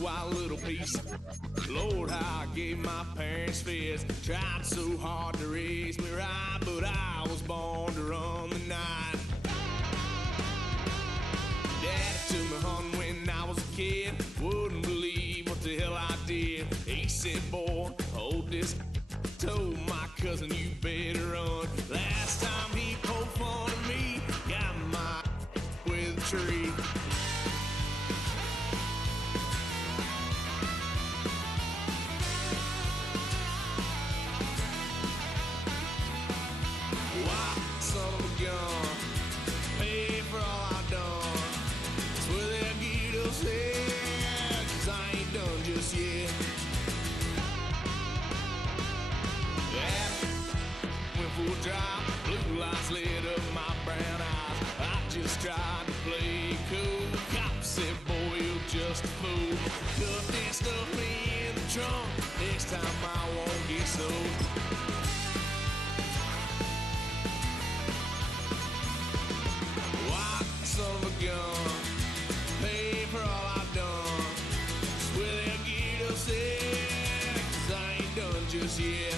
Wild little piece. Lord, how I gave my parents fits. Tried so hard to raise me right, but I was born to run the night. Daddy took me hunting when I was a kid. Wouldn't believe what the hell I did. He said, boy, hold this. Told my cousin, you better run. Last time he poked fun at me, got my with a tree. Son of a gun, pay for all I've done. Swear they'll get upset, 'cause I ain't done just yet. Yeah, went for a drive, blue lights lit up my brown eyes. I just tried to play cool. Cop said, boy, you're just a fool. Cuffed and stuffed me in the trunk. Next time I won't get sold. Son of a gun, pay for all I've done. Swear they'll get upset, 'cause I ain't done just yet.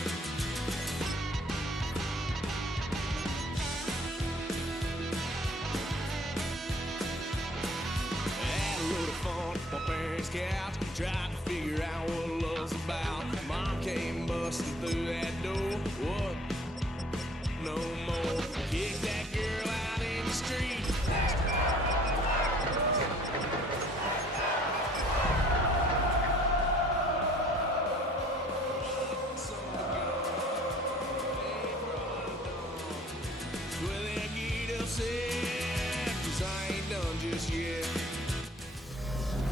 Had a load of fun on my parents' couch, tried to figure out what love's about. Mom came busting through that door. What? No more. Kick that girl out in the street.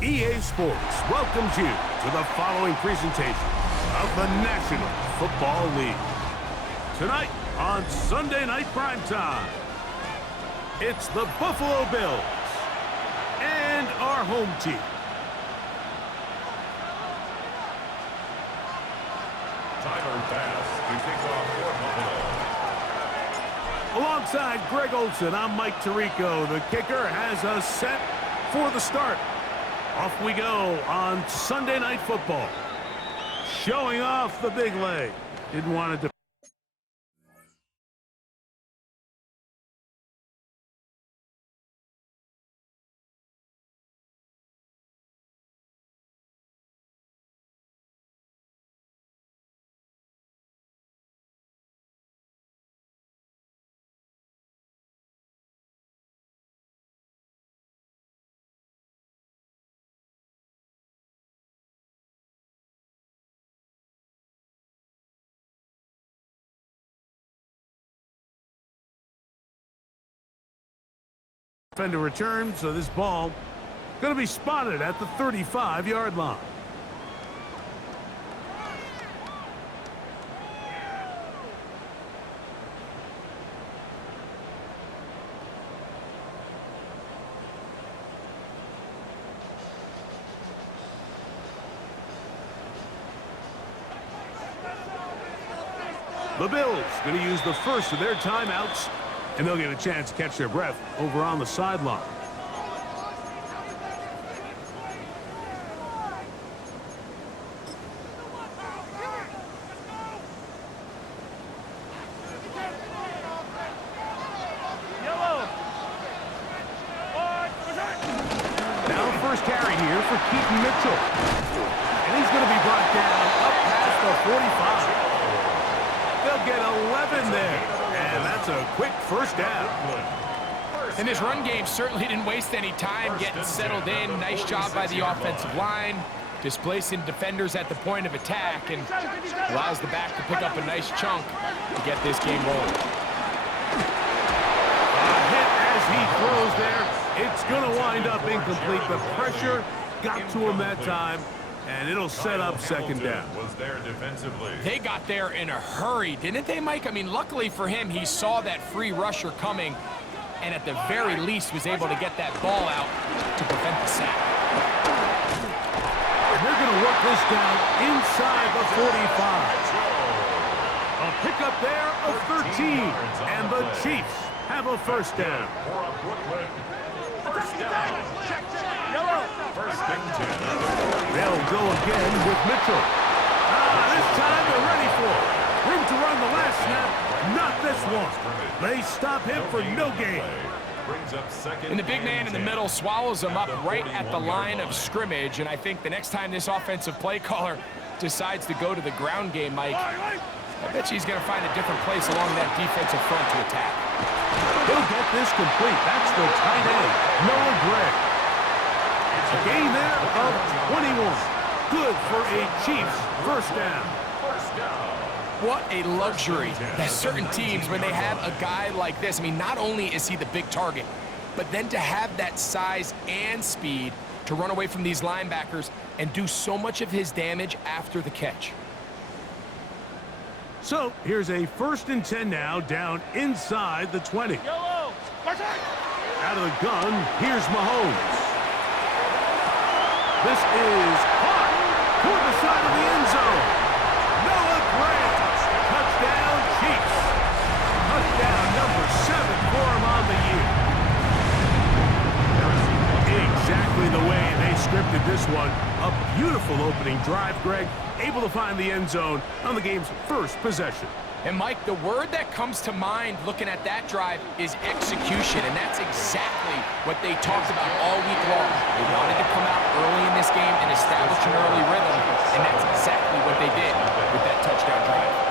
EA Sports welcomes you to the following presentation of the National Football League. Tonight on Sunday Night Primetime, it's the Buffalo Bills and our home team. Tyler Bass to kick off for Buffalo. Alongside Greg Olson, I'm Mike Tirico. The kicker has us set for the start. Off we go on Sunday Night Football. Showing off the big leg. Didn't want to. Defender return, so this ball going to be spotted at the 35-yard line. The Bills going to use the first of their timeouts, and they'll get a chance to catch their breath over on the sideline. Now first carry here for Keaton Mitchell. And he's going to be brought down up past the 45. They'll get 11 there. And that's a quick first down. And this run game certainly didn't waste any time getting settled in. Nice job by the offensive line, displacing defenders at the point of attack, and allows the back to pick up a nice chunk to get this game rolling. A hit as he throws there. It's going to wind up incomplete. The pressure got to him that time, and it'll set up second down. Was there defensively. They got there in a hurry, didn't they, Mike? I mean, luckily for him, he saw that free rusher coming and at the very least was able to get that ball out to prevent the sack. And they're going to work this down inside the 45. A pickup there of 13, and the Chiefs have a first down. First down. First and 10. They'll go again with Mitchell. This time they're ready for it. Room to run the last snap, not this one. They stop him for no gain. And the big man in the middle swallows him up right at the line of scrimmage, and I think the next time this offensive play caller decides to go to the ground game, Mike, I bet you he's going to find a different place along that defensive front to attack. He'll get this complete. That's the tight end, Noah Gray. A gain there of 21. Good for a Chiefs first down. What a luxury that certain teams, when they have a guy like this, I mean, not only is he the big target, but then to have that size and speed to run away from these linebackers and do so much of his damage after the catch. So here's a 1st and 10 now, down inside the 20. Out of the gun, here's Mahomes. This is caught toward the side of the end zone. Noah Gray, touchdown Chiefs. Touchdown number 7 for him on the year. Exactly the way they scripted this one. A beautiful opening drive, Greg. Able to find the end zone on the game's first possession. And Mike, the word that comes to mind looking at that drive is execution, and that's exactly what they talked about all week long. They wanted to come out early in this game and establish an early rhythm, and that's exactly what they did with that touchdown drive.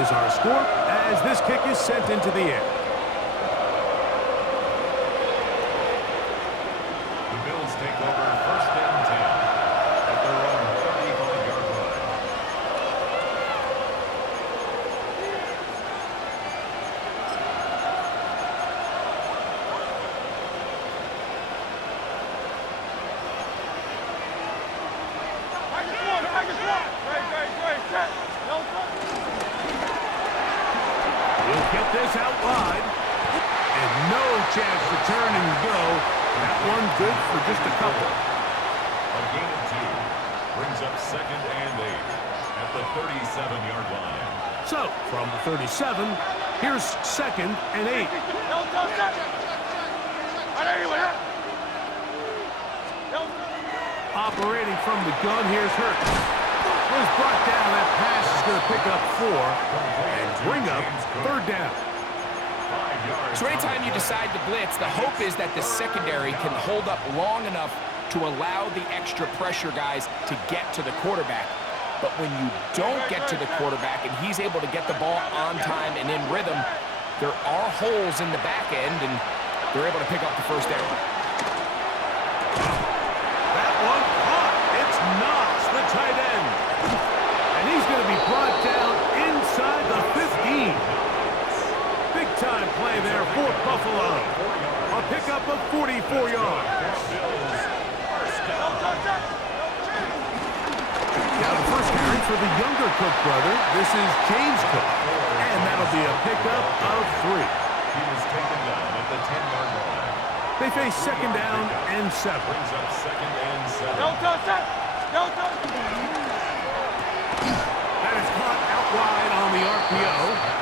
Is our score as this kick is sent into the air. The Bills take over 1st and 10 at their own 35-yard line. He'll get this out wide. And no chance to turn and go. That one good for just a couple. A gain of 2 brings up 2nd and 8 at the 37-yard line. So, from the 37, here's 2nd and 8. Operating from the gun, here's Hurts. Was brought down. That pass is going to pick up 4 and bring up 3rd down. So anytime you decide to blitz, the hope is that the secondary can hold up long enough to allow the extra pressure guys to get to the quarterback. But when you don't get to the quarterback and he's able to get the ball on time and in rhythm, there are holes in the back end, and they're able to pick up the first down. That one caught. It's Knox, the tight end. And he's going to be brought down inside the 15. Big-time play there for Buffalo. A pickup of 44 yards. Now the first carry for the younger Cook brother. This is James Cook. And that'll be a pickup of 3. He was taken down at the 10-yard line. They face 2nd down and 7. Brings up 2nd and 7. That is caught out wide on the RPO.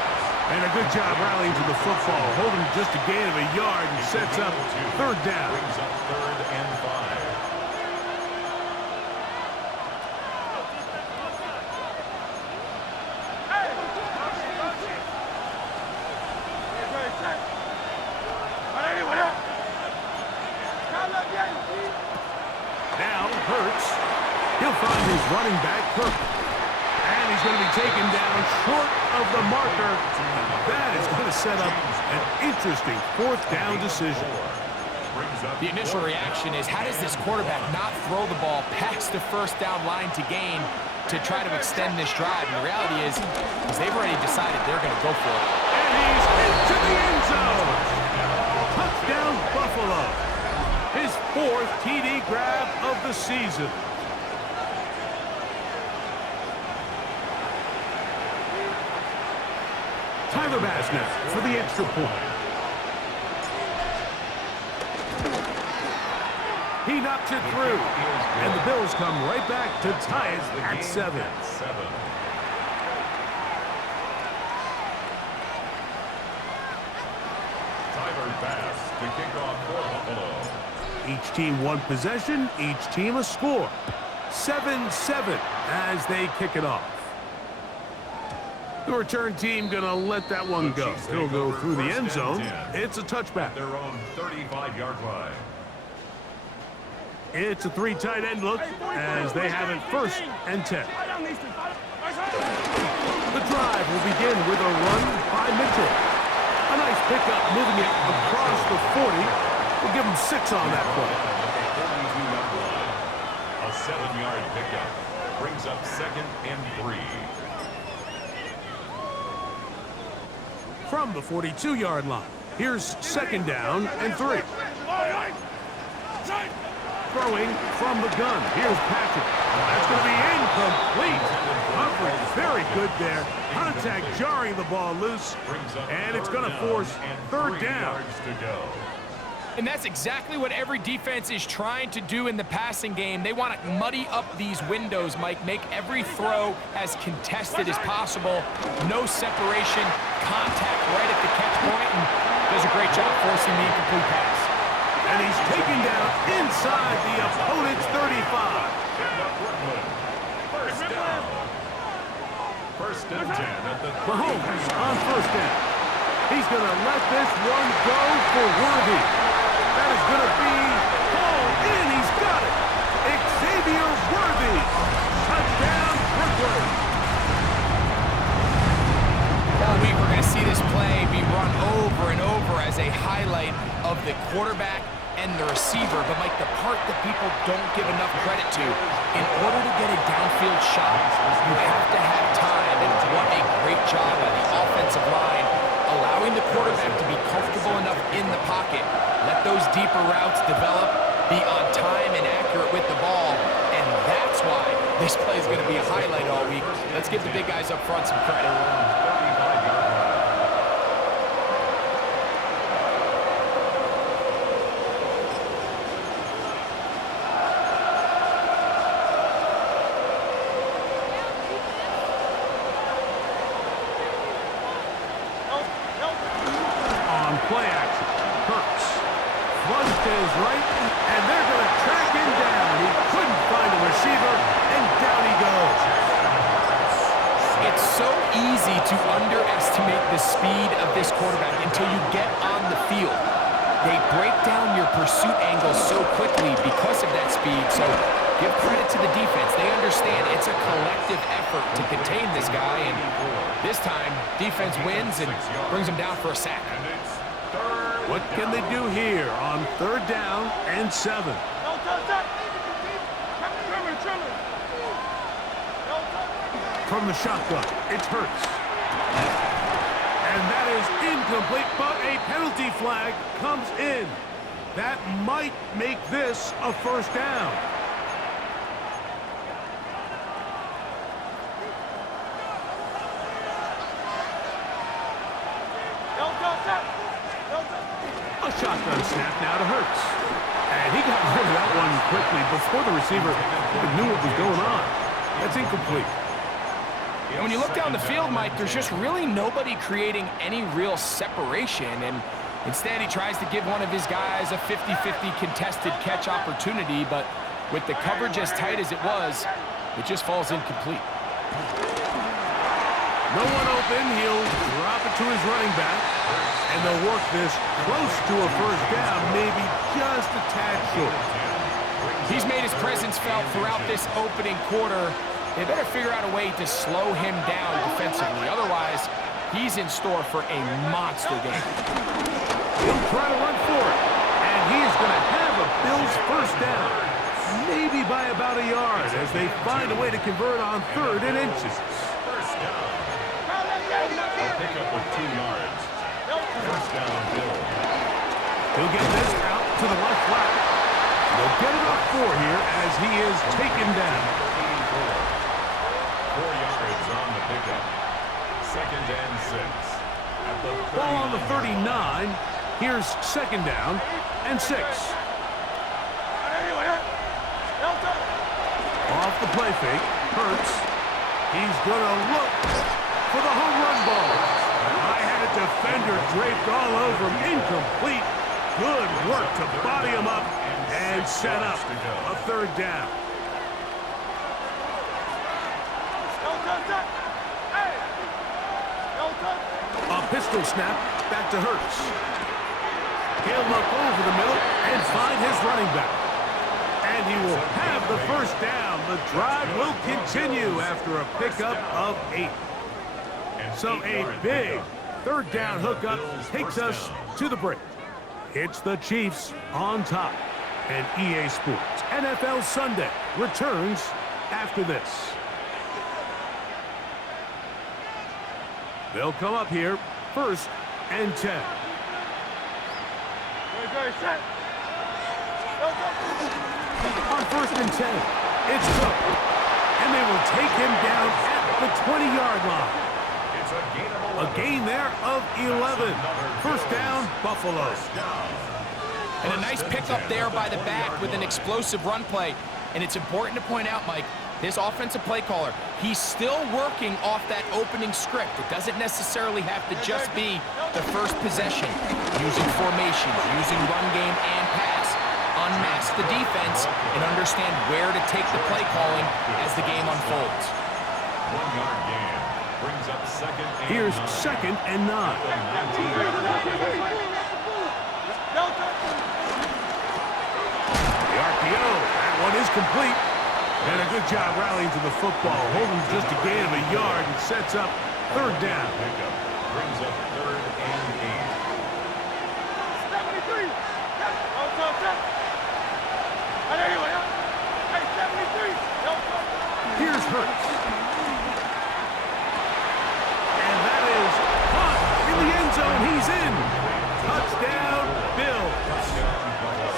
And a good job rallying to the football. Holding just a gain of a yard and sets up 3rd down. Brings up 3rd and 5. Now Hurts. He'll find his running back, Cook. And he's going to be taken down short of the marker. That is going to set up an interesting 4th down decision. The initial reaction is, how does this quarterback not throw the ball past the first down line to gain to try to extend this drive? And the reality is they've already decided they're going to go for it. And he's into the end zone. Touchdown, Buffalo. His 4th TD grab of the season. Tyler Bass now for the extra point. He knocks it through, and the Bills come right back to tie it at 7. Tyler Bass to kick off for Buffalo. Each team one possession, each team a score. 7-7 as they kick it off. The return team gonna let that one go. It'll go through the end zone. It's a touchback. Their own 35-yard line. It's a 3 tight end look as they have it 1st and 10. The drive will begin with a run by Mitchell. A nice pickup moving it across the 40. We'll give him 6 on that play. A 7-yard pickup brings up 2nd and 3. From the 42-yard line, here's 2nd down and 3. Throwing from the gun. Here's Patrick. That's going to be incomplete. Coverage very good there. Contact jarring the ball loose. And it's going to force 3rd down. And that's exactly what every defense is trying to do in the passing game. They want to muddy up these windows, Mike. Make every throw as contested as possible. No separation. Contact right at the catch point. And does a great job forcing the incomplete pass. And he's taken down inside the opponent's 35. First down. 1st and 10 at the Mahomes on 1st down. He's going to let this one go for Worthy. That is going to be hauled in. He's got it. Xavier Worthy. Touchdown, Brooklyn. All week we're going to see this play be run over and over as a highlight of the quarterback and the receiver. But, Mike, the part that people don't give enough credit to, in order to get a downfield shot, you have to have time. And what a great job by the offensive line, allowing the quarterback to be comfortable enough in the pocket. Let those deeper routes develop, be on time and accurate with the ball. And that's why this play is going to be a highlight all week. Let's give the big guys up front some credit. Play action. Hurts. Flushed to his right, and they're going to track him down. He couldn't find a receiver, and down he goes. It's so easy to underestimate the speed of this quarterback until you get on the field. They break down your pursuit angle so quickly because of that speed, so give credit to the defense. They understand it's a collective effort to contain this guy, and this time, defense wins and brings him down for a sack. What can they do here on 3rd down and 7? From the shotgun, it's Hurts. And that is incomplete, but a penalty flag comes in. That might make this a 1st down. A shotgun snap now to Hurts. And he got rid of that one quickly before the receiver even knew what was going on. That's incomplete. And when you look down the field, Mike, there's just really nobody creating any real separation. And instead, he tries to give one of his guys a 50-50 contested catch opportunity. But with the coverage as tight as it was, it just falls incomplete. No one open. He'll drop it to his running back. And they'll work this close to a 1st down, maybe just a tad short. He's made his presence felt throughout this opening quarter. They better figure out a way to slow him down defensively. Otherwise, he's in store for a monster game. He'll try to run for it. And he is going to have a Bills 1st down. Maybe by about a yard as they find a way to convert on 3rd and inches. 1st down. A pickup of 2 yards. 1st down, Bill. He'll get this out to the left flat. here as he is taken down. 4 yards on the pickup. 2nd and 6. At the Ball on the 39. 39. Here's 2nd down and 6. Off the play fake. Hurts. He's going to look for the home run ball. I had a defender draped all over him. Incomplete. Good work to body him up and set up a 3rd down. A pistol snap back to Hurts. He'll look over the middle and find his running back. And he will have the 1st down. The drive will continue after a pickup of 8. So a big 3rd down hookup takes us to the break. It's the Chiefs on top. And EA Sports NFL Sunday returns after this. They'll come up here 1st and 10. On 1st and 10, it's Cook. And they will take him down at the 20-yard line. A gain there of 11. 1st down, Buffalo. And a nice pickup there by the back with an explosive run play. And it's important to point out, Mike, this offensive play caller, he's still working off that opening script. It doesn't necessarily have to just be the first possession. Using formations, using run game and pass. Unmask the defense and understand where to take the play calling as the game unfolds. 1-yard gain brings up 2nd and Here's 9. 2nd and 9. The RPO, that one is complete. And a good job rallying to the football. Holding just a gain of a yard and sets up 3rd down. Pickup brings up 3rd and 8. Here's Hurts. And that is caught in the end zone. He's in. Touchdown, Bills.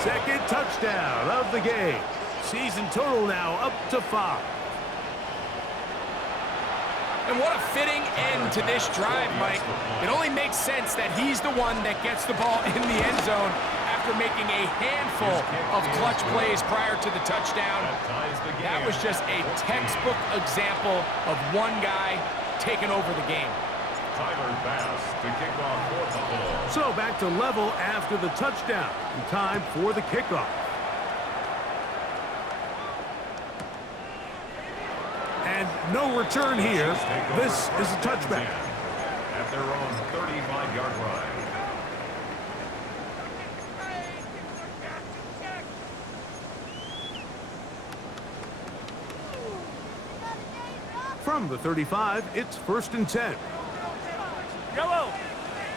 2nd touchdown of the game. Season total now up to 5. And what a fitting end to this drive, Mike. It only makes sense that he's the one that gets the ball in the end zone after making a handful of clutch plays prior to the touchdown. That was just a textbook example of one guy taking over the game. Tyler Bass to kick off for Buffalo. So back to level after the touchdown. And time for the kickoff. And no return here. This is a touchback. At their own 35-yard line. From the 35, it's 1st and 10. Yellow.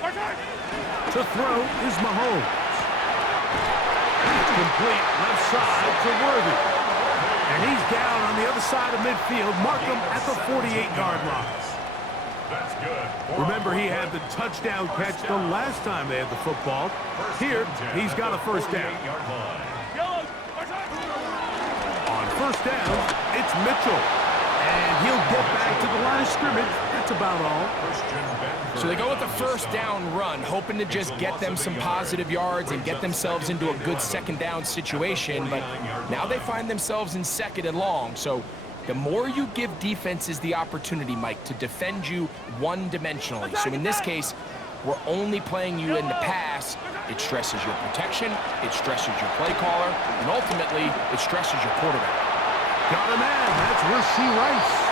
To throw is Mahomes. It's complete left side to Worthy. And he's down on the other side of midfield. Mark him at the 48-yard line. That's good. Remember, he had the touchdown catch the last time they had the football. Here, he's got a 1st down. Yellow. On 1st down, it's Mitchell. And he'll get back to the line of scrimmage. That's about all. So they go with the 1st down run, hoping to just get them some positive yards and get themselves into a good 2nd down situation. But now they find themselves in 2nd and long. So the more you give defenses the opportunity, Mike, to defend you one-dimensionally. So in this case, we're only playing you in the pass. It stresses your protection, it stresses your play caller, and ultimately, it stresses your quarterback. Got a man. That's Rashee Rice.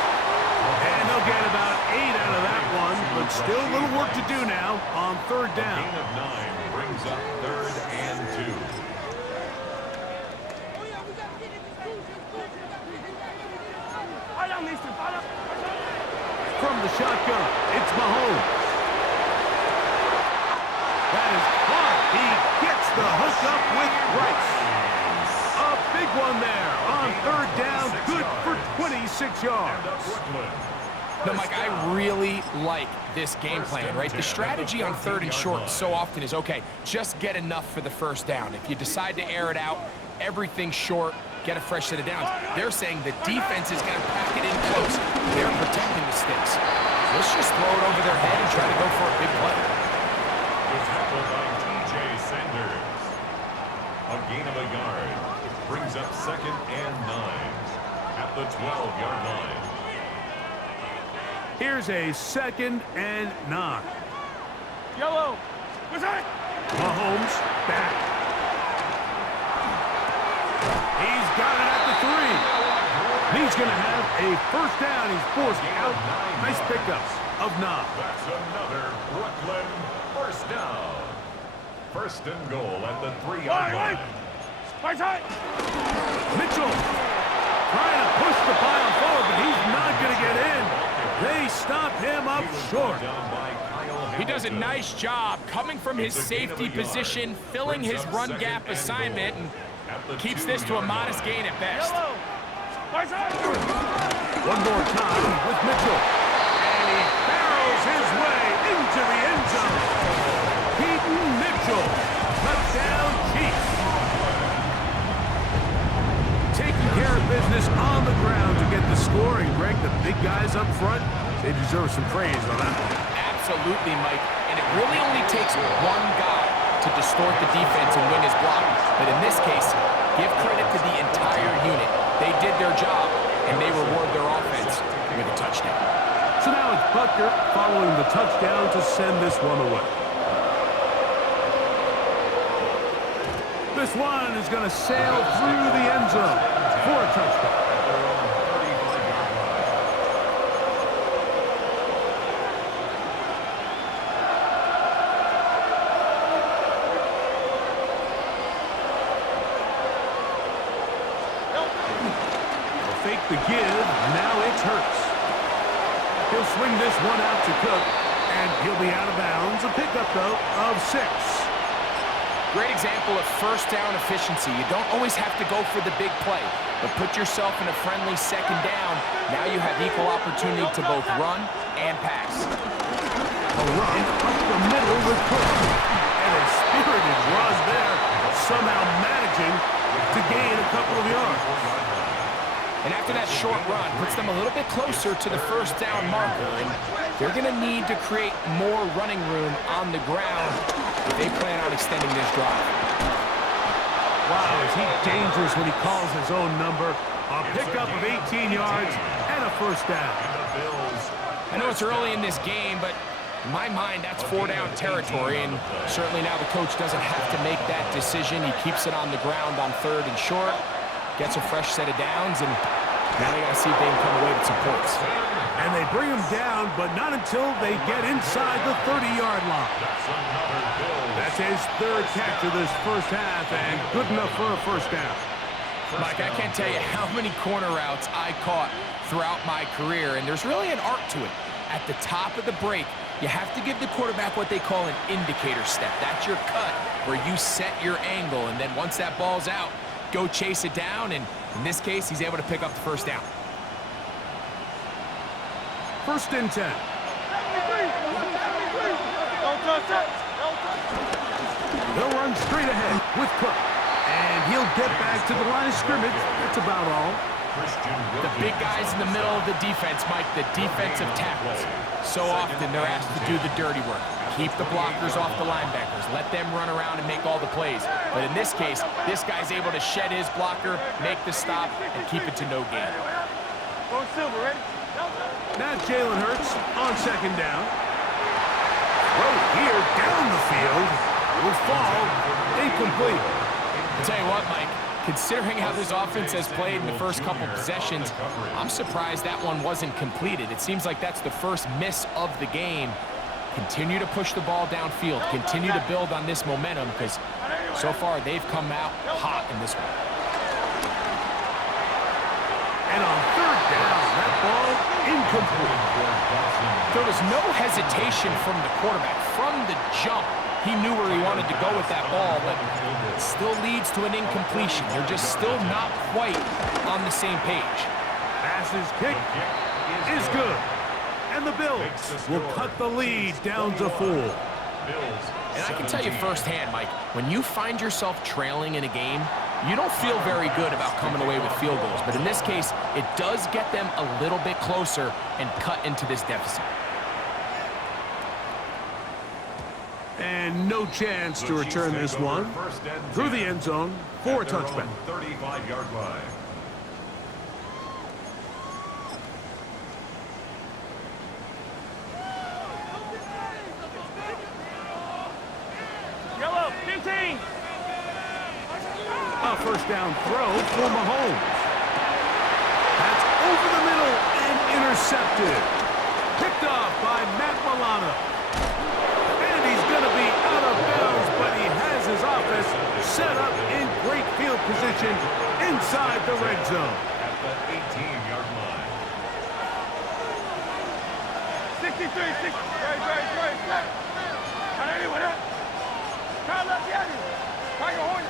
And they'll get about 8 out of that one, but still a little work to do now on 3rd down. Gain of 9 brings up 3rd and 2. From the shotgun, it's Mahomes. That is caught. He gets the hookup with Rice. A big one there on 3rd down. Good for 26 yards. No, Mike, I really like this game plan, right? The strategy on 3rd and short so often is, okay, just get enough for the 1st down. If you decide to air it out, everything short, get a fresh set of downs. They're saying the defense is going to pack it in close. They're protecting the sticks. Let's just throw it over their head and try to go for a big play. The tackle by T.J. Sanders. A gain of a yard. Brings up 2nd and 9 at the 12-yard line. Here's a 2nd and 9. Yellow. Mahomes back. He's got it at the 3. He's going to have a first down. He's forced out. Nice pickup of 9. That's another Brooklyn first down. 1st and goal at the 3-yard line. Mitchell trying to push the pile forward, but he's not going to get in. They stop him up short. He does a nice job coming from his safety position, filling his run gap assignment, and keeps this to a modest gain at best. One more time with Mitchell. And he barrels his way into the end zone. Keaton Mitchell, touchdown Chiefs. Taking care of business on the ground to get the score, and Greg, the big guys up front, they deserve some praise on that one. Absolutely, Mike. And it really only takes one guy to distort the defense and win his block. But in this case, give credit to the entire unit. They did their job, and they reward their offense with a touchdown. So now it's Butker following the touchdown to send this one away. This one is going to sail through the end zone for a touchdown. Fake the give, now it's Hurts. He'll swing this one out to Cook, and he'll be out of bounds. A pickup, though, of 6. Great example of first down efficiency. You don't always have to go for the big play, but put yourself in a friendly 2nd down. Now you have equal opportunity to both run and pass. A run up the middle with Cook. And a spirited run there, somehow managing to gain a couple of yards. And after that short run, puts them a little bit closer to the first down marker. And they're going to need to create more running room on the ground if they plan on extending this drive. Wow, is he dangerous when he calls his own number. A pickup of 18 yards and a first down. I know it's early in this game, but in my mind, that's 4-down territory. And certainly now the coach doesn't have to make that decision. He keeps it on the ground on 3rd and short. Gets a fresh set of downs, and now they got to see if they can come away with some points. And they bring him down, but not until they get inside the 30-yard line. That's his 3rd catch of this first half, and good enough for a first down. Mike, I can't tell you how many corner routes I caught throughout my career, and there's really an art to it. At the top of the break, you have to give the quarterback what they call an indicator step. That's your cut, where you set your angle, and then once that ball's out, go chase it down, and in this case, he's able to pick up the first down. 1st and 10. They'll run straight ahead with Cook, and he'll get back to the line of scrimmage. That's about all. The big guys in the middle of the defense, Mike, the defensive tackles. So often they're asked to do the dirty work. Keep the blockers off the linebackers. Let them run around and make all the plays. But in this case, this guy's able to shed his blocker, make the stop, and keep it to no gain. Now Jalen Hurts on 2nd down. Throw here down the field. Will fall incomplete. I'll tell you what, Mike, considering how this offense has played in the first couple possessions, I'm surprised that one wasn't completed. It seems like that's the first miss of the game. Continue to push the ball downfield. Continue to build on this momentum, because so far they've come out hot in this one. And on 3rd down, that ball incomplete. There was no hesitation from the quarterback. From the jump, he knew where he wanted to go with that ball, but it still leads to an incompletion. They're just still not quite on the same page. Passes kick is good. And the Bills will cut the lead down to 4. And I can tell you firsthand, Mike, when you find yourself trailing in a game, you don't feel very good about coming away with field goals. But in this case, it does get them a little bit closer and cut into this deficit. And no chance to return this one through the end zone for a touchback. 35-yard line. Yellow, 15. A first down throw for Mahomes. That's over the middle and intercepted. Picked off by Matt Milano. And he's going to be out of bounds, but he has his offense set up in great field position inside the red zone. At the 18-yard line. 63, 60. Right. Anyone else? Kyle left the other. Tiger Hornet.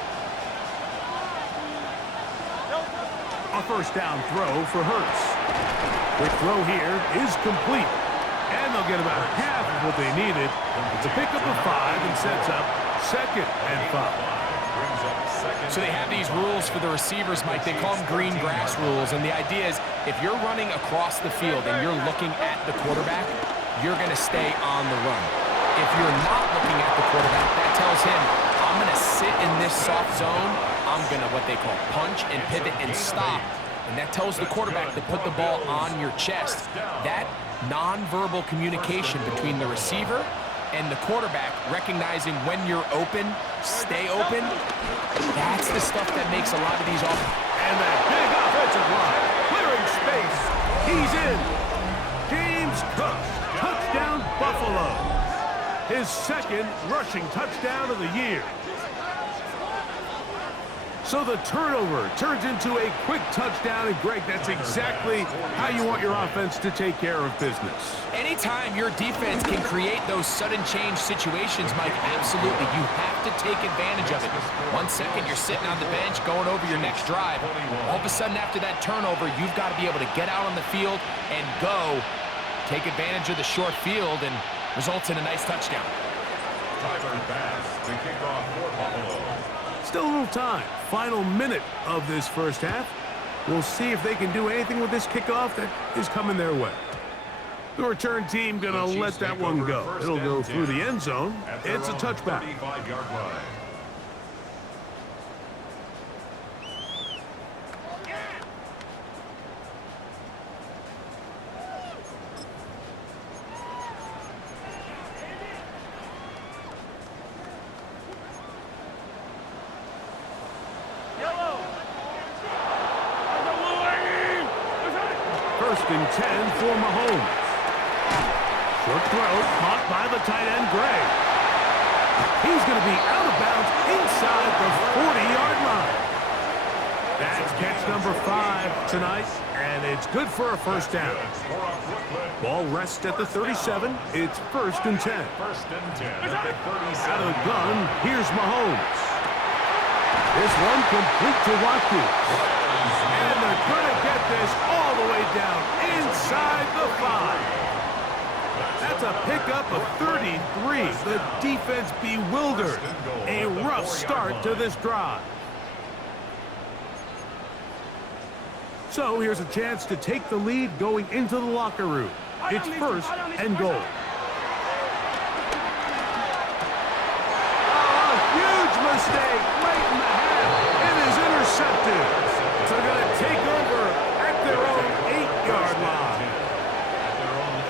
A first down throw for Hurts. Quick throw here is complete. And they'll get about half of what they needed. It's a pickup of 5 and sets up 2nd and 5. So they have these rules for the receivers, Mike. They call them green grass rules. And the idea is if you're running across the field and you're looking at the quarterback, you're going to stay on the run. If you're not looking at the quarterback, that tells him, I'm going to sit in this soft zone. I'm going to, what they call, punch and pivot and stop. And that tells the quarterback to put the ball on your chest. That nonverbal communication between the receiver and the quarterback, recognizing when you're open, stay open, that's the stuff that makes a lot of these And that big offensive line, clearing space. He's in. James Cook, touchdown Buffalo. His 2nd rushing touchdown of the year. So the turnover turns into a quick touchdown, and Greg, that's exactly how you want your offense to take care of business. Anytime your defense can create those sudden change situations, Mike, absolutely, you have to take advantage of it. 1 second, you're sitting on the bench, going over your next drive. All of a sudden, after that turnover, you've got to be able to get out on the field and go, take advantage of the short field, and results in a nice touchdown. Tyler Bass to kick off for Buffalo. Still a little time. Final minute of this first half. We'll see if they can do anything with this kickoff that is coming their way. The return team going to let that one go. It'll go through the end zone. It's a touchback. 35-yard line. First and 10 for Mahomes. Short throw caught by the tight end, Gray. He's going to be out of bounds inside the 40-yard line. That's catch number 5 tonight, and it's good for a first down. Ball rests at the 37. It's first and 10. First and 10 at the 37. Out of the gun, here's Mahomes. This one complete to Watkins. And they're going to get this all the way down inside the 5. That's a pickup of 33. The defense bewildered. A rough start to this drive. So here's a chance to take the lead going into the locker room. It's first and goal. Oh, a huge mistake late in the half. It is intercepted. So they're going to take over at their own 8-yard line.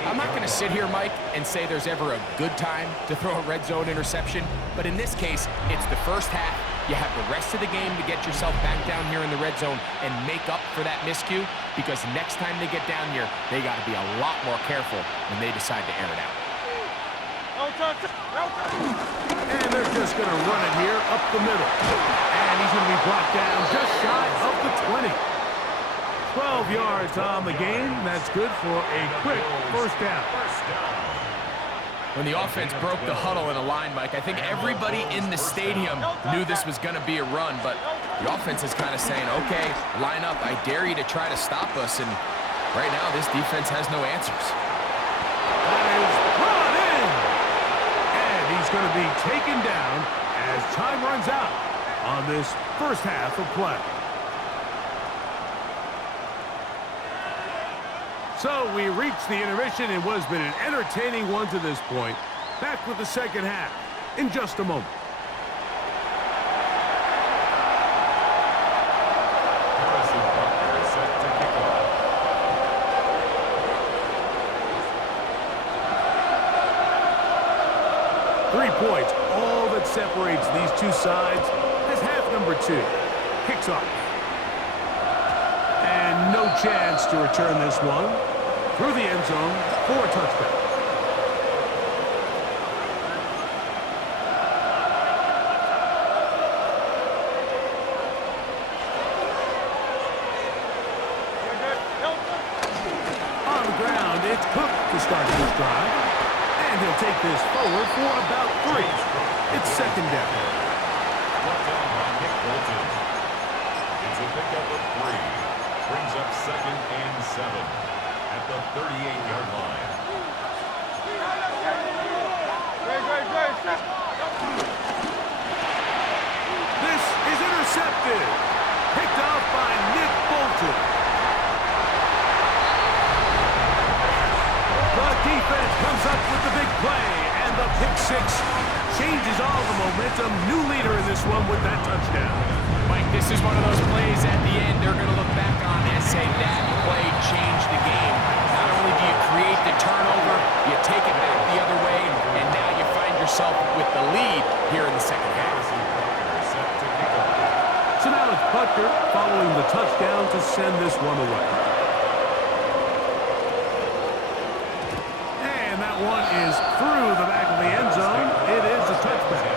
I'm not going to sit here, Mike, and say there's ever a good time to throw a red zone interception, but in this case, it's the first half. You have the rest of the game to get yourself back down here in the red zone and make up for that miscue, because next time they get down here, they got to be a lot more careful when they decide to air it out. And they're just going to run it here up the middle. And he's going to be brought down just shy of the 20. 12 yards on the game. That's good for a quick first down. When the offense broke the huddle in a line, Mike, I think everybody in the stadium knew this was going to be a run, but the offense is kind of saying, okay, line up. I dare you to try to stop us, and right now this defense has no answers. That is brought in. And he's going to be taken down as time runs out. on this first half of play. So we reached the intermission in what has been an entertaining one to this point. Back with the second half in just a moment. Harrison Butker is set to kick off. Points, all that separates these two sides as half number 2 kicks off. And no chance to return this one through the end zone for a touchdown. On the ground, it's Cook to start this drive. And he'll take this forward for about 3. It's second down. Brought down by Nick Bolton. It's a pickup of 3. Brings up 2nd and 7 at the 38-yard line. This is intercepted. Picked off by Nick Bolton. The defense comes up with the big play, and the pick 6 changes all the momentum. New leader in this one with that touchdown. Mike, this is one of those plays at the end they're going to look back on and say that play changed the game. Not only do you create the turnover, you take it back the other way, and now you find yourself with the lead here in the second half. So now it's Butker following the touchdown to send this one away. One is through the back of the end zone. It is a touchback.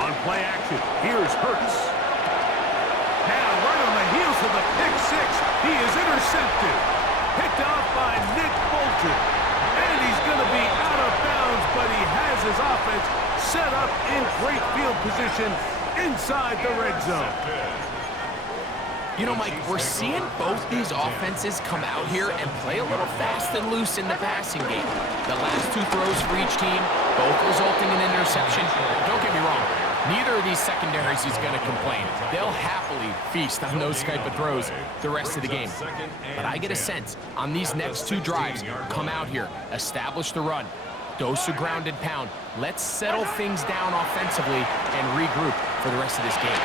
On play action, here's Hurts. Now right on the heels of the pick 6, he is intercepted. Picked off by Nick Bolton. And he's going to be out of bounds, but he has his offense set up in great field position inside the red zone. You know, Mike, we're seeing both these offenses come out here and play a little fast and loose in the passing game. The last 2 throws for each team, both resulting in an interception. Don't get me wrong, neither of these secondaries is going to complain. They'll happily feast on those type of throws the rest of the game. But I get a sense on these next 2 drives, come out here, establish the run, dose of ground and pound. Let's settle things down offensively and regroup for the rest of this game.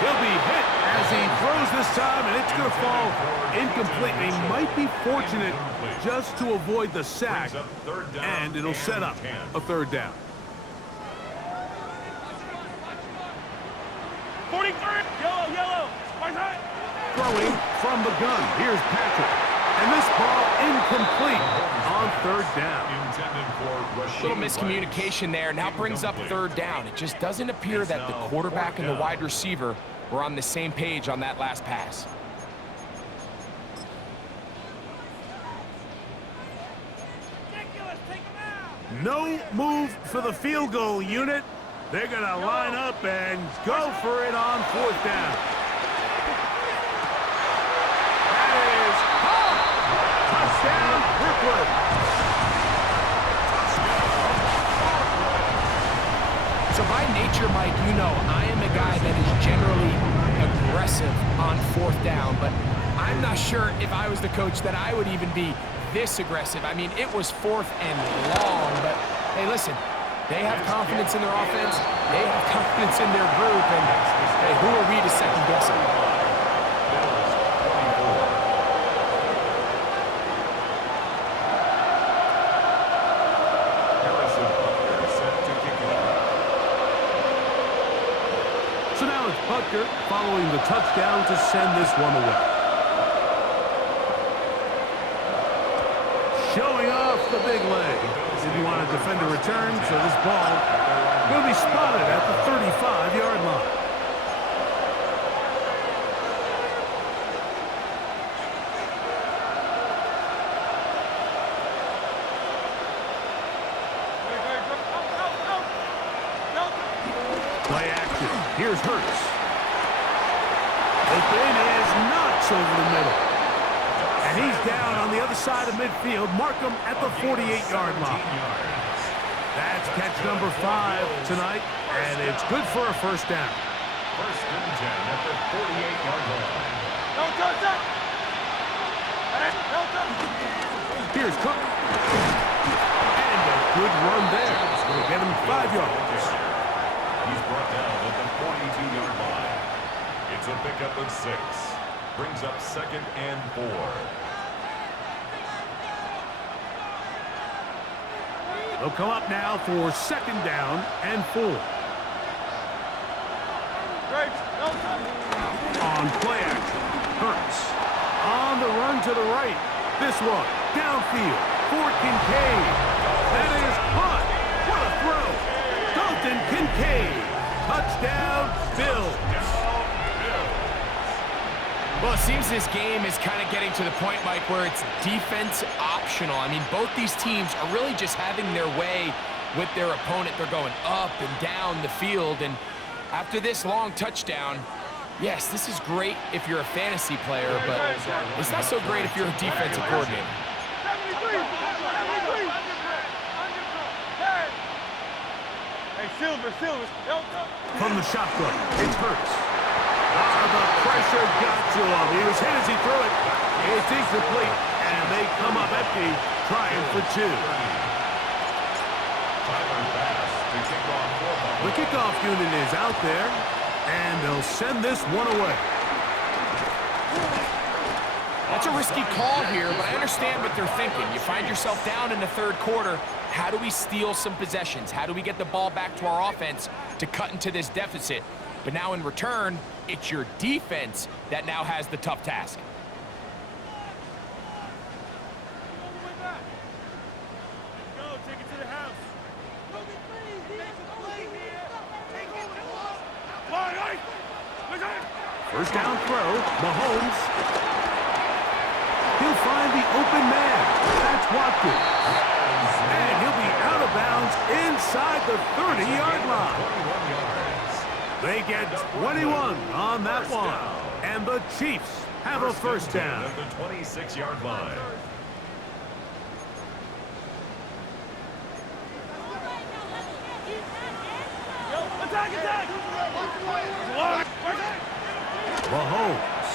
He'll be hit as he throws this time, and it's going to fall incomplete. He might be fortunate just to avoid the sack, and it'll set up a 3rd down. 43, yellow, right side. Throwing from the gun, here's Patrick. And this ball incomplete on 3rd down. Little miscommunication there. Now brings up 3rd down. It just doesn't appear that the quarterback and the wide receiver were on the same page on that last pass. No move for the field goal unit. They're going to line up and go for it on 4th down. That is touchdown, Brooklyn. So by nature, Mike, you know I am a guy that is generally aggressive on 4th down, but I'm not sure if I was the coach that I would even be this aggressive. I mean, it was 4th and long, but hey, listen, they have confidence in their offense, they have confidence in their group, and hey, who are we to second guess them? So now it's Butker following the touchdown to send this one away. Showing off the big leg. Didn't want to defend a return, so this ball will be spotted at the 35-yard line. Play action. Here's Hurts. Open is knocks over the middle. And he's down on the other side of midfield. Mark him at the 48-yard line. That's catch number 5 tonight, and it's good for a first down. First and 10 at the 48-yard line. Here's Cook. And a good run there. It's going to get him 5 yards. He's brought down at the 42-yard line. It's a pickup of 6. Brings up second and 4. They'll come up now for second down and 4. On play action, Hurts. On the run to the right. This one, downfield, for Kincaid. That is caught. What a throw. Dalton Kincaid. Touchdown, Bills. Well, it seems this game is kind of getting to the point, Mike, where it's defense optional. I mean, both these teams are really just having their way with their opponent. They're going up and down the field, and after this long touchdown, yes, this is great if you're a fantasy player, but it's not so great if you're a defensive coordinator. From the shotgun, it's Hurts. The pressure got to him. He was hit as he threw it. It's incomplete, and they come up empty, trying for 2. The kickoff unit is out there, and they'll send this one away. That's a risky call here, but I understand what they're thinking. You find yourself down in the third quarter. How do we steal some possessions? How do we get the ball back to our offense to cut into this deficit? But now in return, it's your defense that now has the tough task. First down throw, Mahomes. He'll find the open man. That's Watkins. And he'll be out of bounds inside the 30-yard line. They get 21 on that one. And the Chiefs have a first down. At the 26-yard line. Mahomes.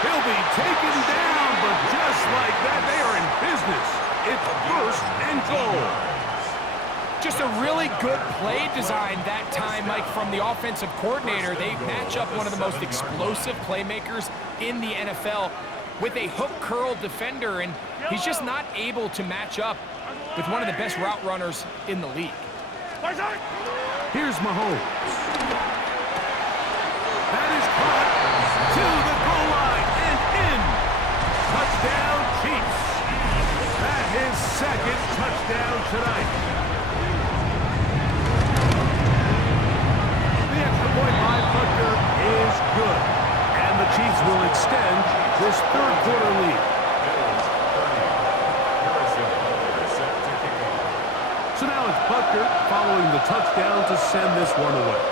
He'll be taken down, but just like that, they are in business. It's first and goal. Just a really good play design that time, Mike, from the offensive coordinator. They match up one of the most explosive playmakers in the NFL with a hook curl defender, and he's just not able to match up with one of the best route runners in the league. Here's Mahomes. That is caught to the goal line and in. Touchdown, Chiefs. That is second touchdown tonight. The extra point by Butker is good. And the Chiefs will extend this third quarter lead. So now it's Butker following the touchdown to send this one away.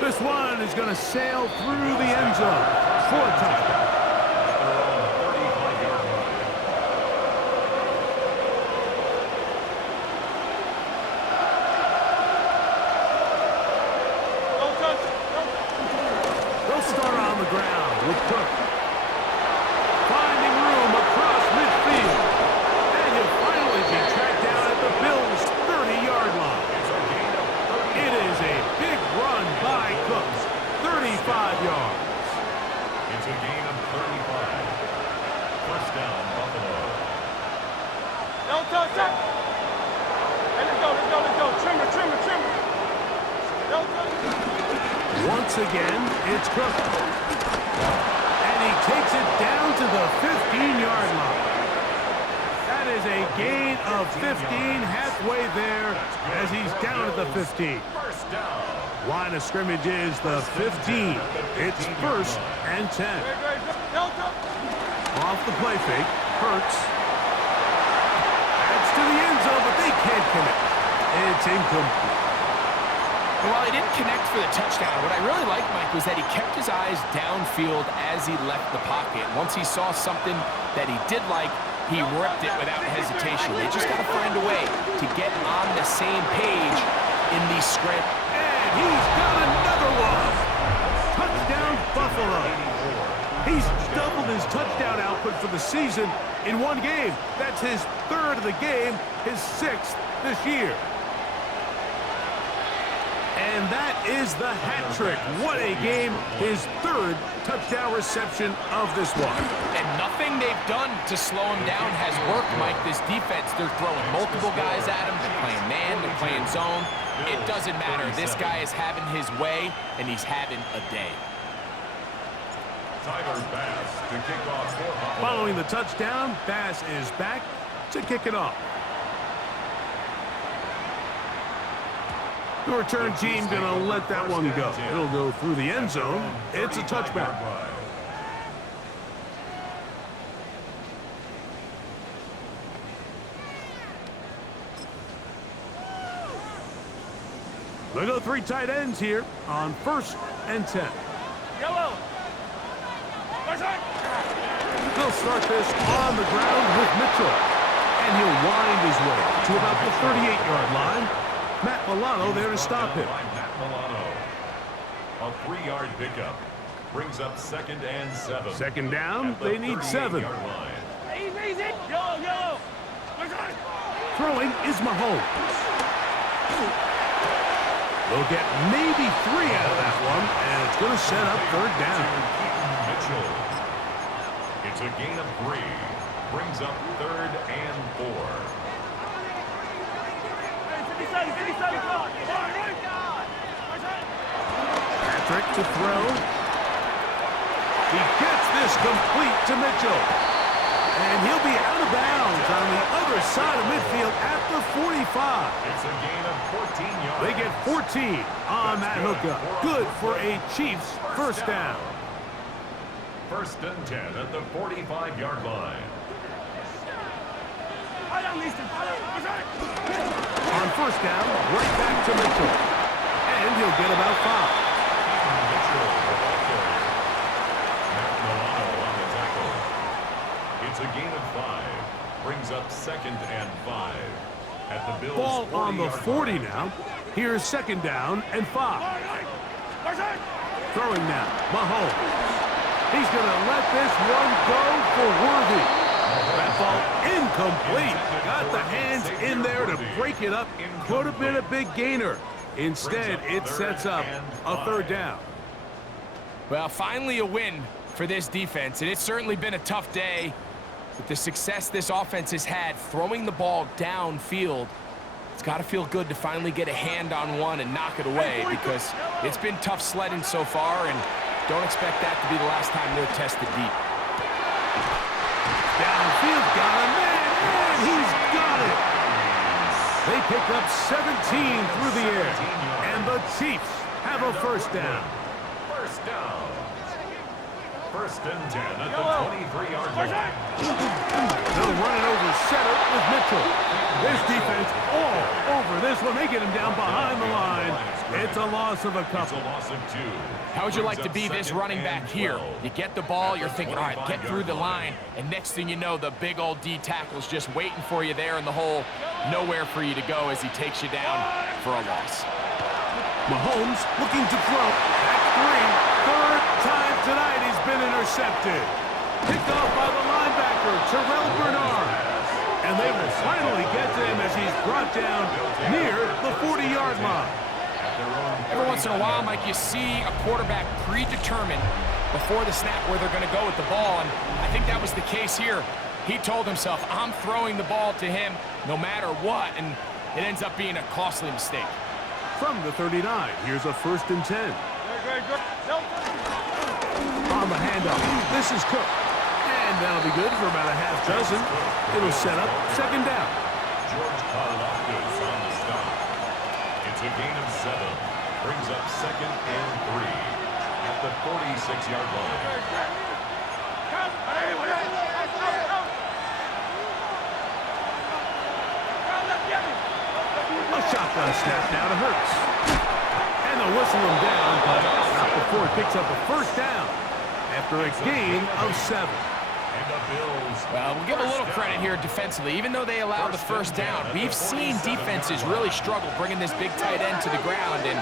This one is going to sail through the end zone for a touchdown. They'll start on the ground with Cook. Finding room across midfield. And he'll finally be tracked down at the Bills' 30-yard line. It is a big run by Cook. 35 yards. It's a gain of 35. First down, Buffalo. Once again, it's Cook. And he takes it down to the 15-yard line. That is a gain of 15, halfway there as he's down at the 15. First down. Line of scrimmage is the 15. It's first and 10. Off the play fake, Hurts. Adds to the end zone, but they can't connect. It's incomplete. And while he didn't connect for the touchdown, what I really liked, Mike, was that he kept his eyes downfield as he left the pocket. Once he saw something that he did like, he ripped it without hesitation. They just got to find a way to get on the same page in these script. And he's got another one. Touchdown, Buffalo. He's doubled his touchdown output for the season in one game. That's his third of the game, his sixth this year. And that is the hat trick. What a game. His third touchdown reception of this one. And nothing they've done to slow him down has worked, Mike. This defense, they're throwing multiple guys at him. They're playing man, they're playing zone. It doesn't matter. This guy is having his way, and he's having a day. Tyler Bass to kick off for Buffalo. Following the touchdown, Bass is back to kick it off. The return team going to let that one go. It'll go through the end zone. It's a touchback. They go three tight ends here on 1st and 10. Yellow. They'll start this on the ground with Mitchell. And he'll wind his way to about the 38-yard line. Matt Milano there to stop him. Matt Milano. A 3-yard pickup. Brings up 2nd and 7. Second down, they need 7. Easy. Yellow. Throwing is Mahomes. They'll get maybe 3 out of that one, and it's going to set up 3rd down. Mitchell. It's a gain of 3. Brings up 3rd and 4. Patrick to throw. He gets this complete to Mitchell. And he'll be out of bounds on the other side of midfield at the 45. It's a gain of 14 yards. They get 14 on that hookup. Good for a Chiefs first down. 1st and 10 at the 45-yard line. On 1st down, right back to Mitchell. And he'll get about 5. Mitchell, the ball carrier. Matt Milano on the tackle. It's a gain of 5. Brings up 2nd and 5. At the Bills' Ball on the 40 line. now. Here's 2nd down and 5. Throwing now, Mahomes. He's going to let this one go for Worthy. That ball incomplete. Got the hands in there to break it up. Could have been a big gainer. Instead, it sets up a 3rd down. Well, finally a win for this defense, and it's certainly been a tough day. With the success this offense has had throwing the ball downfield, it's got to feel good to finally get a hand on one and knock it away, because it's been tough sledding so far, and don't expect that to be the last time they're tested deep. Downfield, got a man, and he's got it. They pick up 17 through the air, and the Chiefs have a 1st down. 1st down. 1st and 10 at the 23-yard line. They'll run it over center with Mitchell. This defense all over this one. They get him down behind the line. It's a loss of a It's couple. a loss of 2. How would you like to be this running back here? You get the ball, you're thinking, all right, get through the line, and next thing you know, the big old D tackle's just waiting for you there in the hole. Nowhere for you to go as he takes you down for a loss. Mahomes looking to throw. At 3. 3rd time tonight he's been intercepted. Picked off by the linebacker, Terrell Bernard. And they will finally get to him as he's brought down near the 40-yard line. Every once in a while, Mike, you see a quarterback predetermined before the snap where they're going to go with the ball, and I think that was the case here. He told himself, I'm throwing the ball to him no matter what, and it ends up being a costly mistake. From the 39, here's a 1st and 10. On the handoff, this is Cook. And that'll be good for about a half dozen. It'll set up 2nd down. George Karlaftis on the stop. It's a gain of 7. Brings up 2nd and 3 at the 46-yard line. A shotgun Shotgun snap now to Hurts. And they'll whistle him down, but not before he picks up a first down after a gain of 7. Well, we'll give a little credit here defensively. Even though they allowed the first down, we've seen defenses really struggle bringing this big tight end to the ground, and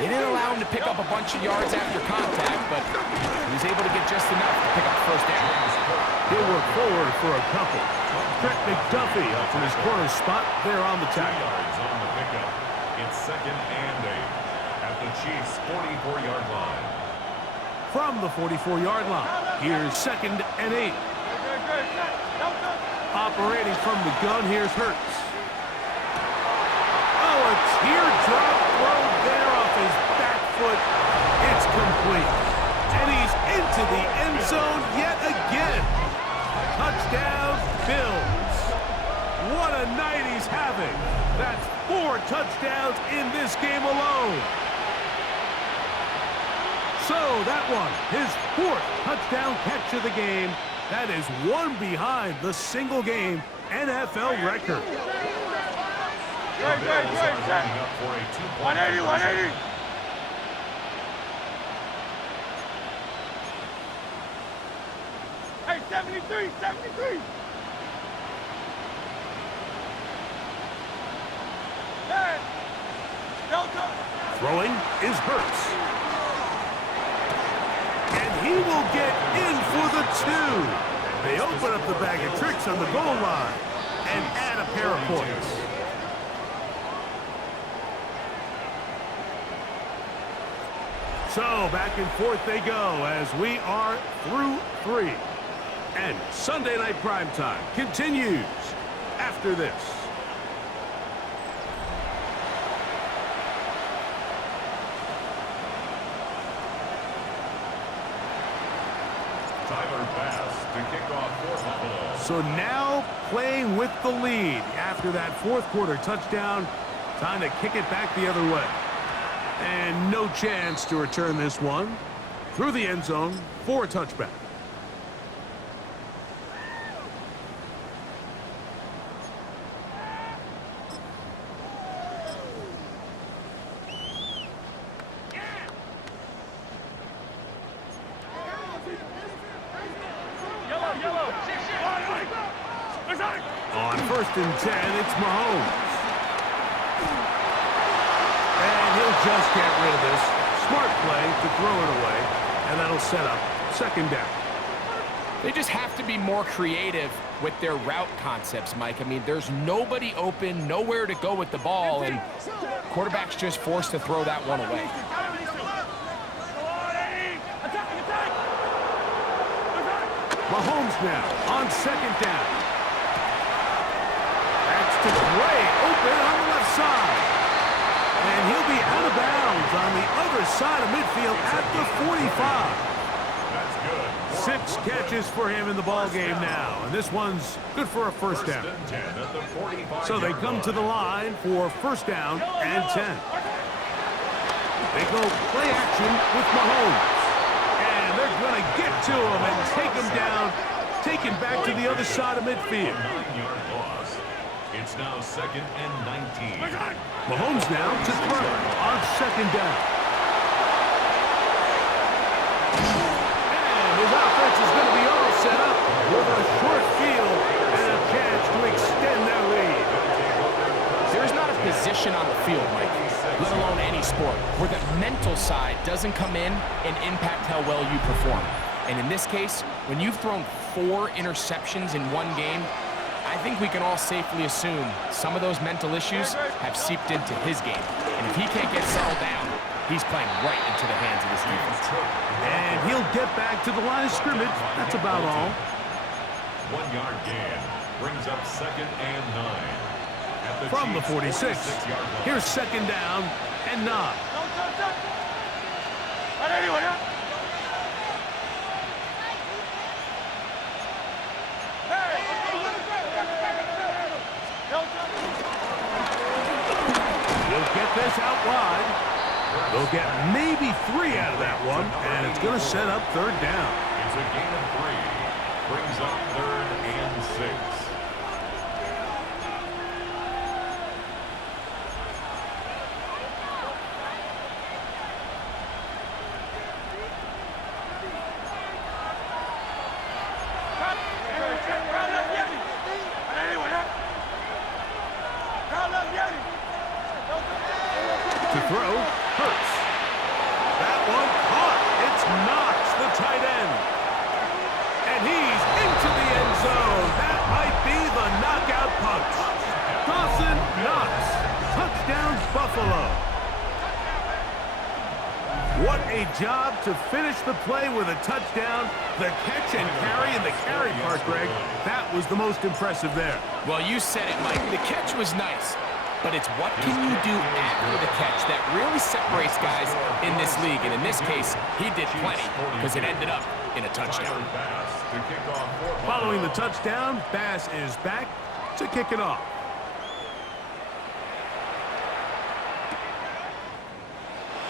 they didn't allow him to pick up a bunch of yards after contact, but he was able to get just enough to pick up first down. He'll work forward for a couple. Trent McDuffie up from his corner spot there on the tackle. 2 yards on the pickup. It's 2nd and 8 at the Chiefs' 44-yard line. From the 44-yard line, here's 2nd and 8. Operating from the gun, here's Hurts. Oh, a teardrop throw there off his back foot. It's complete. And he's into the end zone yet again. Touchdown, Bills. What a night he's having. That's 4 touchdowns in this game alone. So that one, his 4th touchdown catch of the game. That is one behind the single-game NFL record. Great. 180. Hey, 73. Hey, Delta. Throwing is Hurts. And he will get in for the 2. They open up the bag of tricks on the goal line and add a pair of points. So back and forth they go as we are through 3. And Sunday Night Primetime continues after this. Tyler Bass to kick off for Buffalo. So now playing with the lead after that 4th quarter touchdown. Time to kick it back the other way. And no chance to return this one through the end zone for a touchback. Yellow. On 1st and 10, it's Mahomes. And he'll just get rid of this. Smart play to throw it away, and that'll set up 2nd down. They just have to be more creative with their route concepts, Mike. I mean, there's nobody open, nowhere to go with the ball, and quarterback's just forced to throw that one away. Mahomes now on 2nd down. That's to Gray, open on the left side. And he'll be out of bounds on the other side of midfield at the 45. That's good. 6 catches for him in the ball game now. And this one's good for a first down. So they come to the line for 1st down and 10. They go play action with Mahomes. And they're going to get to him and take him down, take him back to the other side of midfield. 9-yard loss. It's now 2nd and 19. Mahomes now to throw on 2nd down. And his offense is going to be all set up with a short field and a chance to extend their lead. There's not a position on the field, Mike, let alone any sport, where the mental side doesn't come in and impact how well you perform. And in this case, when you've thrown 4 interceptions in one game, I think we can all safely assume some of those mental issues have seeped into his game. And if he can't get settled down, he's playing right into the hands of this defense. And he'll get back to the line of scrimmage. That's about all. 1-yard gain brings up 2nd and 9. From the 46, here's 2nd down and 9. He'll get this out wide. They'll get maybe 3 out of that one, and it's going to set up 3rd down. It's a gain of 3. Brings up 3rd and 6. throw, Hurts. That one caught. It's Knox, the tight end. And he's into the end zone. That might be the knockout punch. Dawson Knox. Touchdown, Buffalo. What a job to finish the play with a touchdown. The catch and carry in the carry part, Greg, that was the most impressive there. Well, you said it, Mike. The catch was nice, but it's what can you do after the catch that really separates guys in this league. And in this case, he did plenty because it ended up in a touchdown. Following the touchdown, Bass is back to kick it off.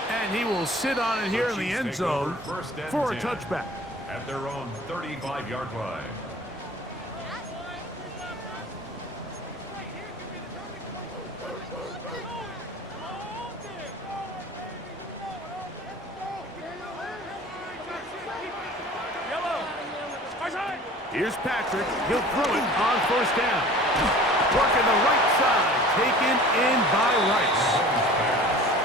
And he will sit on it here in the end zone for a touchback. At their own 35-yard line. Here's Patrick. He'll throw it on first down. Working the right side. Taken in by Rice.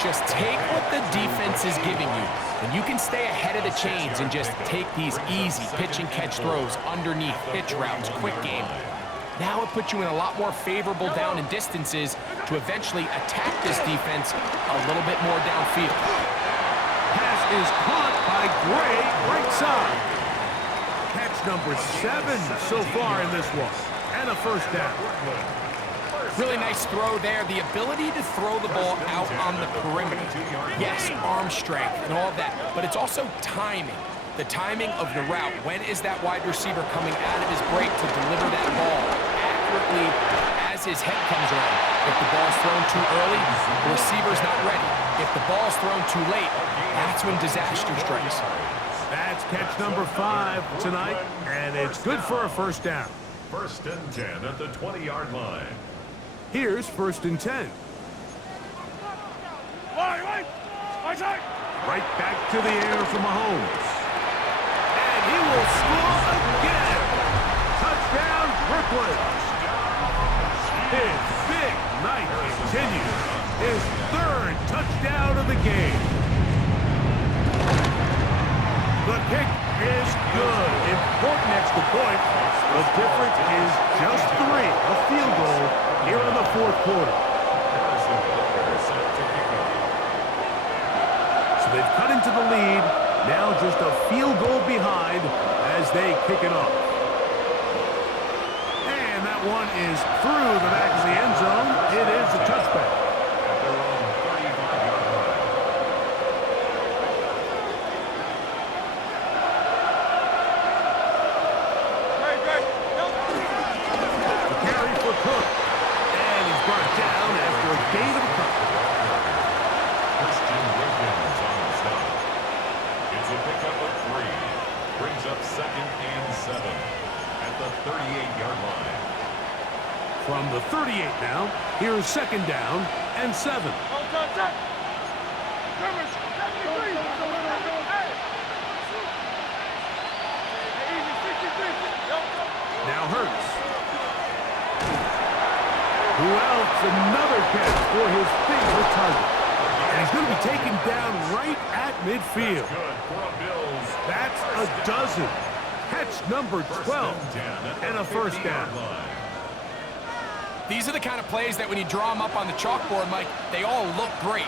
Just take what the defense is giving you, and you can stay ahead of the chains and just take these easy pitch-and-catch throws underneath, pitch routes, quick game. Now it puts you in a lot more favorable down and distances to eventually attack this defense a little bit more downfield. Pass is caught by Gray, right side. Catch number 7 so far in this one, and a first down. Really nice throw there. The ability to throw the ball out on the perimeter. Yes, arm strength and all of that, but it's also timing. The timing of the route. When is that wide receiver coming out of his break to deliver that ball accurately as his head comes around? If the ball's thrown too early, the receiver's not ready. If the ball's thrown too late, that's when disaster strikes. That's catch number 5 tonight, and it's good for a first down. 1st and 10 at the 20-yard line. Here's 1st and 10. Right back to the air for Mahomes. And he will score again. Touchdown, Brooklyn. His big night continues. His 3rd touchdown of the game. The kick is good. Important extra point. The difference is just 3. A field goal here in the 4th quarter. So they've cut into the lead. Now just a field goal behind as they kick it off. And that one is through the back of the end zone. It is a touchback. From the 38 now, here's 2nd down and 7. Now Hurts. Who else? Another catch for his favorite target. And he's going to be taken down right at midfield. That's a dozen. Catch number 12 and a first down. These are the kind of plays that when you draw them up on the chalkboard, Mike, they all look great.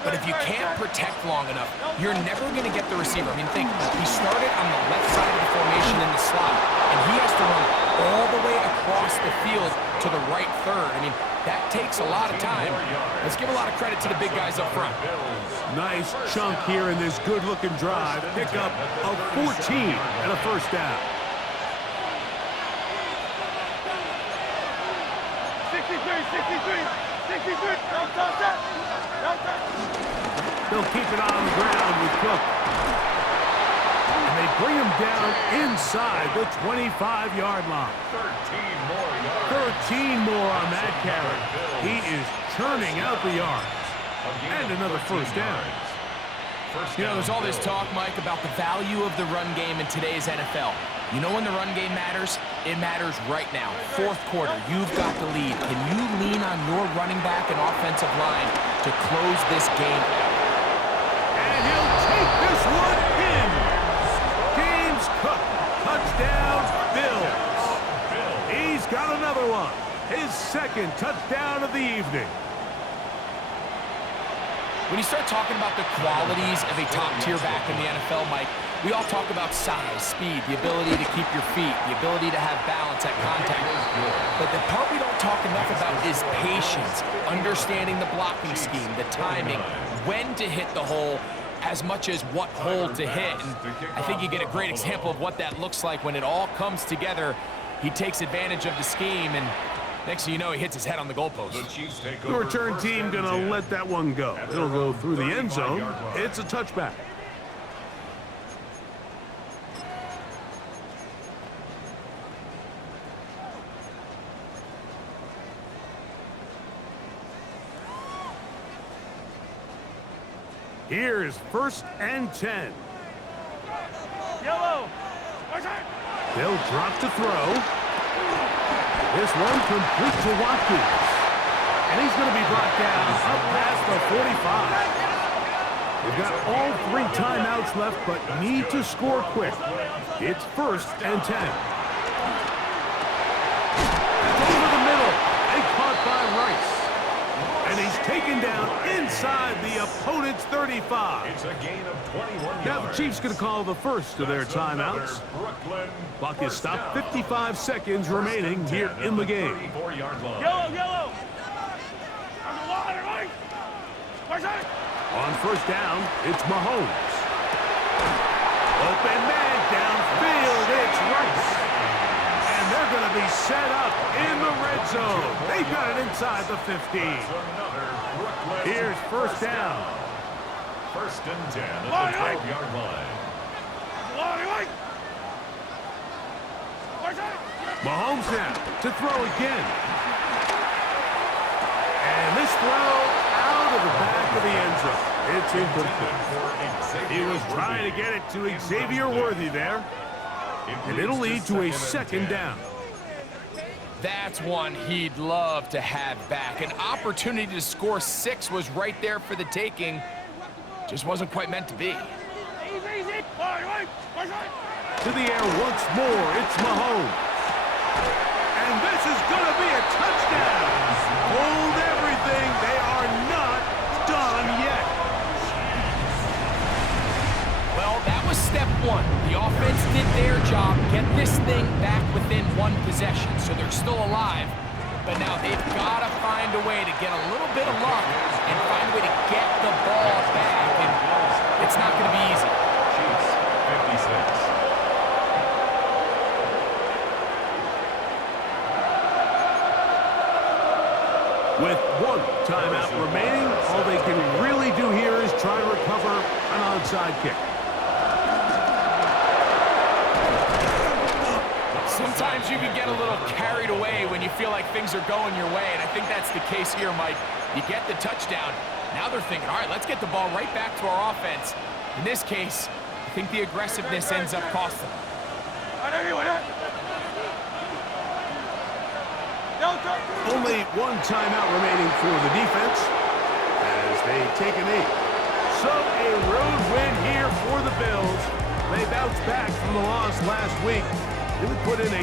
But if you can't protect long enough, you're never going to get the receiver. I mean, think, he started on the left side of the formation in the slot, and he has to run all the way across the field to the right third. I mean, that takes a lot of time. Let's give a lot of credit to the big guys up front. Nice chunk here in this good-looking drive. Pick up of 14 and a first down. 63. They'll keep it on the ground with Cook. And they bring him down inside the 25-yard line. 13 more on that carry. He is churning out the yards. And another first down. You know, there's all this talk, Mike, about the value of the run game in today's NFL. You know when the run game matters? It matters right now. Fourth quarter, you've got the lead. Can you lean on your running back and offensive line to close this game out? And he'll take this one in. James Cook, touchdown, Bills. He's got another one. His second touchdown of the evening. When you start talking about the qualities of a top-tier back in the NFL, Mike, we all talk about size, speed, the ability to keep your feet, the ability to have balance at contact. But the part we don't talk enough about is patience, understanding the blocking scheme, the timing, when to hit the hole, as much as what hole to hit. And I think you get a great example of what that looks like when it all comes together. He takes advantage of the scheme, and next thing you know, he hits his head on the goalpost. The return team gonna let that one go. It'll go through the end zone. It's a touchback. Here's 1st and 10. Yellow. They'll drop to throw. This one complete to Watkins. And he's going to be brought down up past the 45. They've got all 3 timeouts left, but need to score quick. It's 1st and 10. Over the middle. And caught by Rice. And he's taken down inside the opponent's 35. It's a gain of 21 yards. Now the Chiefs going to call the first of their timeouts. Clock is stopped. 55 seconds remaining here in the game. Yellow, yellow. On 1st down, it's Mahomes. Open man downfield, it's Rice. And they're going to be set up in the red zone. They've got it inside the 15. Here's 1st down. 1st and 10 at the 12-yard line. Mahomes now to throw again. And this throw out of the back of the end zone. It's incomplete. He was trying to get it to Xavier Worthy there. And it'll lead to a 2nd down. That's one he'd love to have back. An opportunity to score 6 was right there for the taking. Just wasn't quite meant to be. To the air once more, it's Mahomes. And this is going to be a touchdown. Hold everything. They are not done yet. Well, that was step 1. The offense did their job, get this thing back within 1 possession, so they're still alive. But now they've got to find a way to get a little bit of luck and find a way to get the ball back, and it's not going to be easy. Chiefs, 56. With 1 timeout remaining, all they can really do here is try to recover an onside kick. Sometimes you can get a little carried away when you feel like things are going your way, and I think that's the case here, Mike. You get the touchdown. Now they're thinking, all right, let's get the ball right back to our offense. In this case, I think the aggressiveness ends up costing them. Only 1 timeout remaining for the defense as they take a knee. So a road win here for the Bills. They bounced back from the loss last week. It would put in a